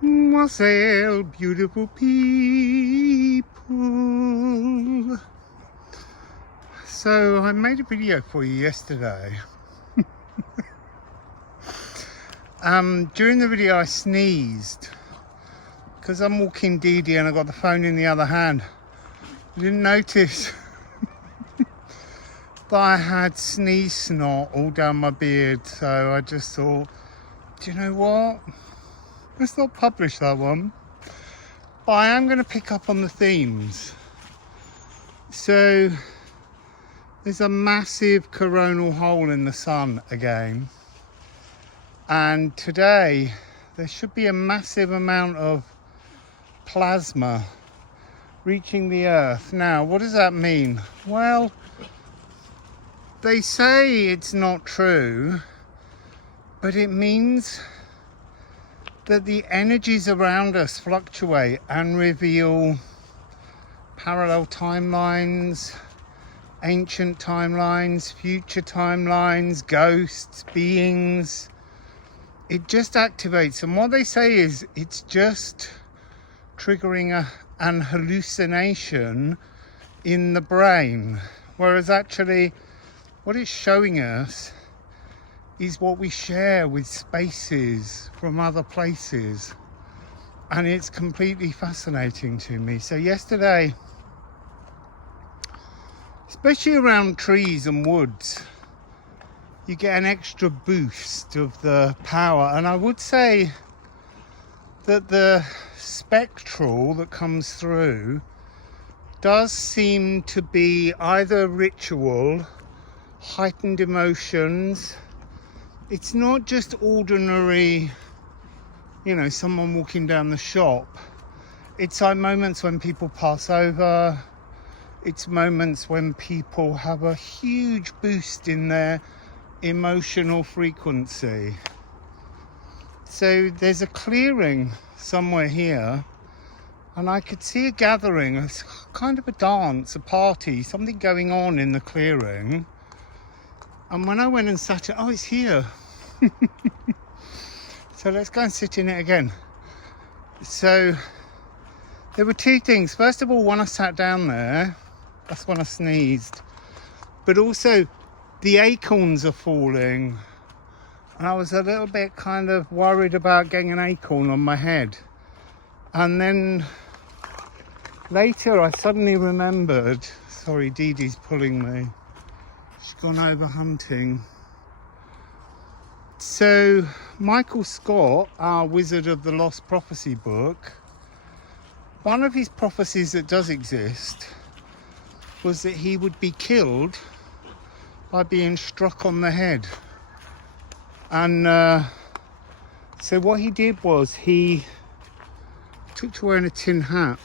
Wassail, beautiful people. So I made a video for you yesterday. During the video I sneezed because I'm walking Dee Dee and I got the phone in the other hand. I didn't notice that I had sneeze snot all down my beard, so I just thought, do you know what? Let's not publish that one. But I am going to pick up on the themes. So there's a massive coronal hole in the sun again. And today there should be a massive amount of plasma reaching the earth. Now, what does that mean? Well, they say it's not true, but it means that the energies around us fluctuate and reveal parallel timelines, ancient timelines, future timelines, ghosts, beings. It just activates, and what they say is it's just triggering an hallucination in the brain, whereas actually what it's showing us is what we share with spaces from other places, and it's completely fascinating to me. So yesterday, especially around trees and woods, you get an extra boost of the power. And I would say that the spectral that comes through does seem to be either ritual, heightened emotions. It's not just ordinary, someone walking down the shop. It's like moments when people pass over. It's moments when people have a huge boost in their emotional frequency. So there's a clearing somewhere here, and I could see a gathering, a kind of a dance, a party, something going on in the clearing. And when I went and sat it, it's here. So let's go and sit in it again. So there were two things. First of all, when I sat down there, that's when I sneezed. But also, the acorns are falling, and I was a little bit kind of worried about getting an acorn on my head. And then later I suddenly remembered, sorry, Dee Dee's pulling me. She's gone over hunting. So Michael Scott, our Wizard of the Lost Prophecy book, one of his prophecies that does exist was that he would be killed by being struck on the head. And so what he did was he took to wearing a tin hat,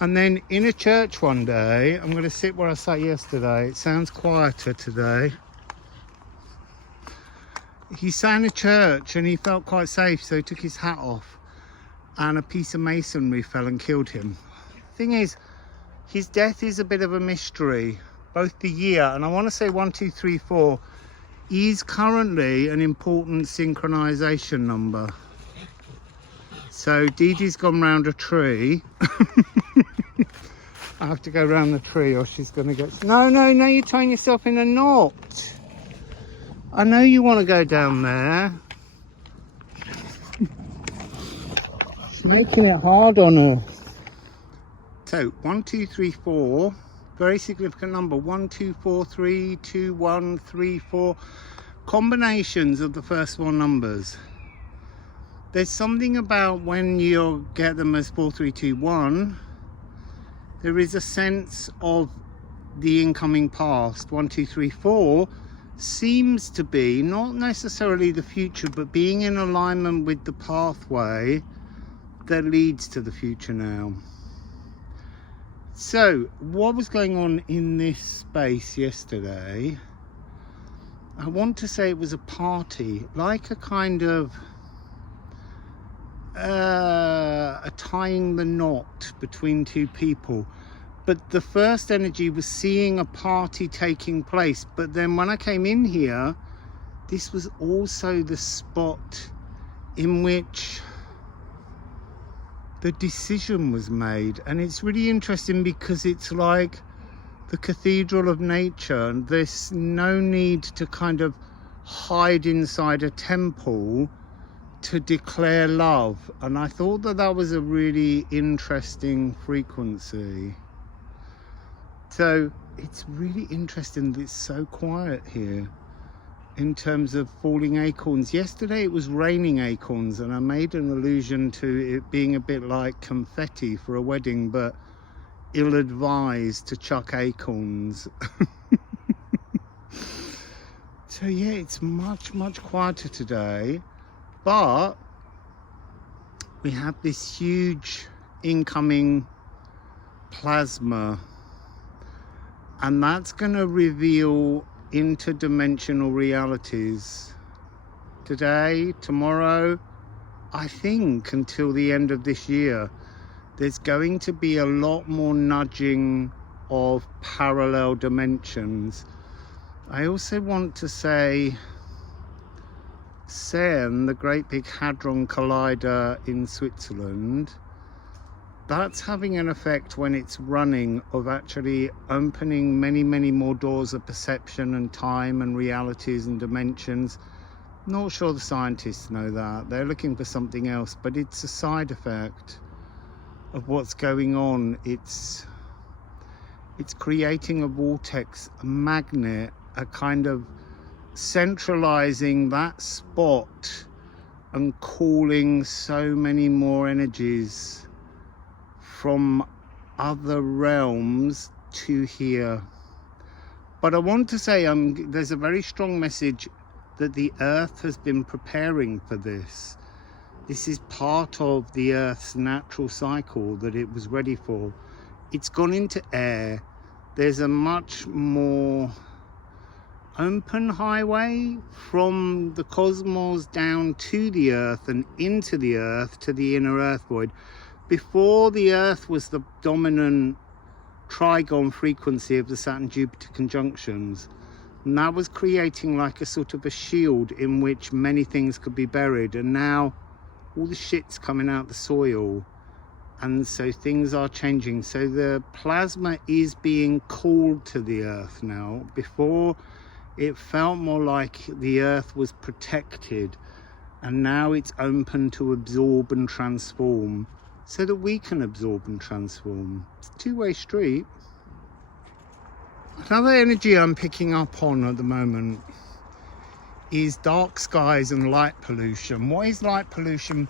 and then in a church one day, I'm going to sit where I sat yesterday, it sounds quieter today, he sat in a church and he felt quite safe, so he took his hat off and a piece of masonry fell and killed him. Thing is, his death is a bit of a mystery. Both the year, and I want to say 1, 2, 3, 4, is currently an important synchronization number. So Dee Dee's gone round a tree. I have to go round the tree or she's going to get... No, you're tying yourself in a knot. I know you want to go down there. It's making it hard on her. So 1, 2, 3, 4. Very significant number. 1, 2, 4, 3, 2, 1, 3, 4. Combinations of the first 4 numbers. There's something about when you get them as 4, 3, 2, 1. There is a sense of the incoming past. 1, 2, 3, 4 seems to be not necessarily the future, but being in alignment with the pathway that leads to the future now. So what was going on in this space yesterday? I want to say it was a party, like a kind of a tying the knot between two people. But the first energy was seeing a party taking place. But then when I came in here, this was also the spot in which the decision was made. And it's really interesting because it's like the cathedral of nature, and there's no need to kind of hide inside a temple to declare love. And I thought that that was a really interesting frequency. So it's really interesting that it's so quiet here in terms of falling acorns. Yesterday it was raining acorns, and I made an allusion to it being a bit like confetti for a wedding, but ill-advised to chuck acorns. So yeah, it's much quieter today, but we have this huge incoming plasma, and that's going to reveal interdimensional realities today, tomorrow, I think until the end of this year. There's going to be a lot more nudging of parallel dimensions. I also want to say CERN, the Great Big Hadron Collider in Switzerland, that's having an effect when it's running of actually opening many more doors of perception and time and realities and dimensions. Not sure the scientists know that. They're looking for something else, but it's a side effect of what's going on. It's creating a vortex, a magnet, a kind of centralizing that spot and calling so many more energies from other realms to here. But I want to say there's a very strong message that the earth has been preparing for this. This is part of the earth's natural cycle that it was ready for. It's gone into air. There's a much more open highway from the cosmos down to the earth and into the earth to the inner earth void. Before, the earth was the dominant trigon frequency of the Saturn-Jupiter conjunctions, and that was creating like a sort of a shield in which many things could be buried. And now all the shit's coming out the soil, and so things are changing. So the plasma is being called to the earth now. Before, it felt more like the earth was protected, and now it's open to absorb and transform, so that we can absorb and transform. It's a two-way street. Another energy I'm picking up on at the moment is dark skies and light pollution. What is light pollution?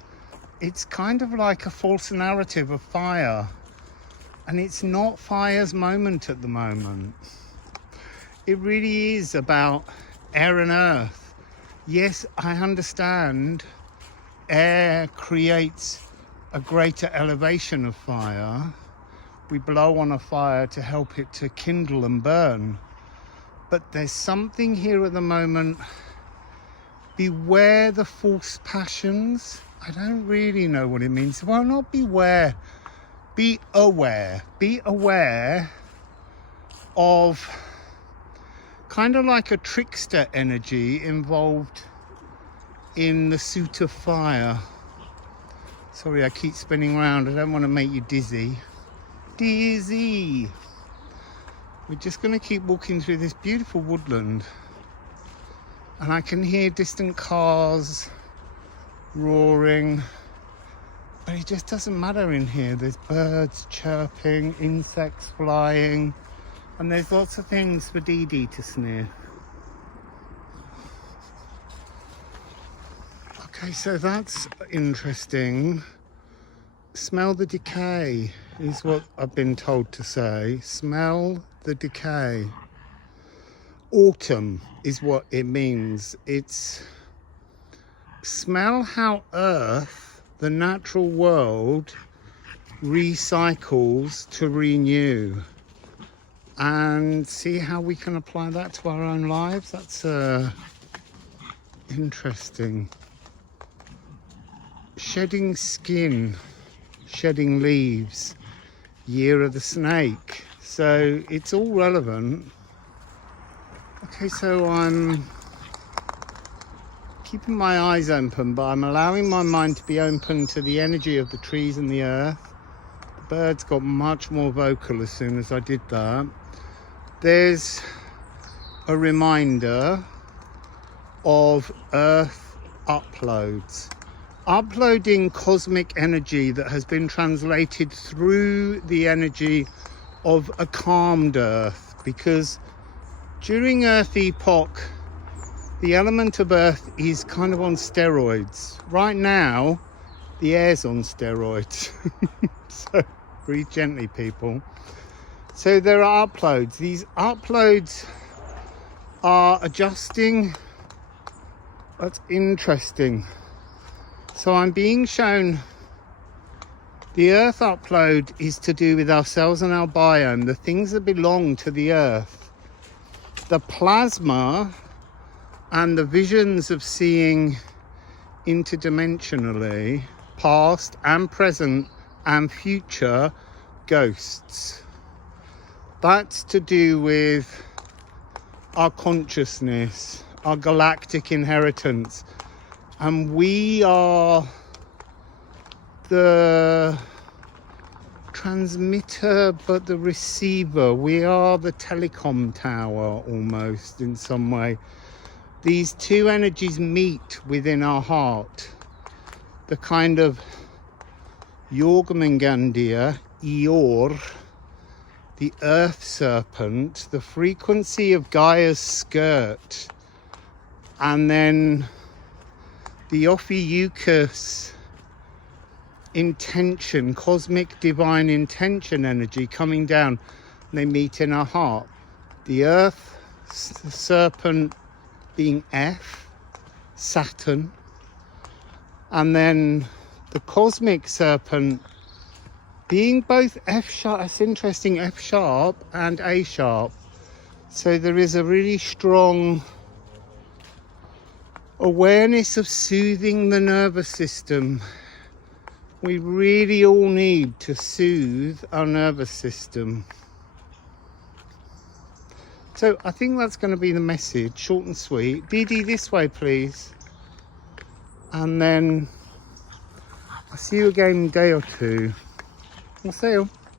It's kind of like a false narrative of fire, and it's not fire's moment at the moment. It really is about air and earth. Yes, I understand air creates a greater elevation of fire. We blow on a fire to help it to kindle and burn. But there's something here at the moment. Beware the false passions. I don't really know what it means. Well, not beware. Be aware. Be aware of kind of like a trickster energy involved in the suit of fire. Sorry, I keep spinning around. I don't want to make you dizzy. Dizzy. We're just going to keep walking through this beautiful woodland, and I can hear distant cars roaring, but it just doesn't matter in here. There's birds chirping, insects flying, and there's lots of things for Dee Dee to sniff. Okay, so that's interesting. Smell the decay is what I've been told to say. Smell the decay. Autumn is what it means. It's smell how Earth, the natural world, recycles to renew, and see how we can apply that to our own lives. That's interesting. Shedding skin, shedding leaves, year of the snake. So it's all relevant. Okay, so I'm keeping my eyes open, but I'm allowing my mind to be open to the energy of the trees and the earth. The birds got much more vocal as soon as I did that. There's a reminder of earth uploads. Uploading cosmic energy that has been translated through the energy of a calmed earth, because during Earth epoch, the element of earth is kind of on steroids. Right now, the air's on steroids. So breathe gently, people. So there are uploads. These uploads are adjusting. That's interesting. So I'm being shown the earth upload is to do with ourselves and our biome, the things that belong to the earth. The plasma and the visions of seeing interdimensionally, past and present and future ghosts. That's to do with our consciousness, our galactic inheritance. And we are the transmitter, but the receiver. We are the telecom tower almost in some way. These two energies meet within our heart. The kind of Yorgmengandia, Eor, the earth serpent, the frequency of Gaia's skirt, and then the Ophiuchus intention, cosmic divine intention energy coming down. They meet in our heart. The earth serpent being F, Saturn, and then the cosmic serpent being both F sharp. That's interesting, F sharp and A sharp. So there is a really strong awareness of soothing the nervous system. We really all need to soothe our nervous system. So I think that's going to be the message, short and sweet. Dee, this way, please. And then I'll see you again in a day or two. Wassail.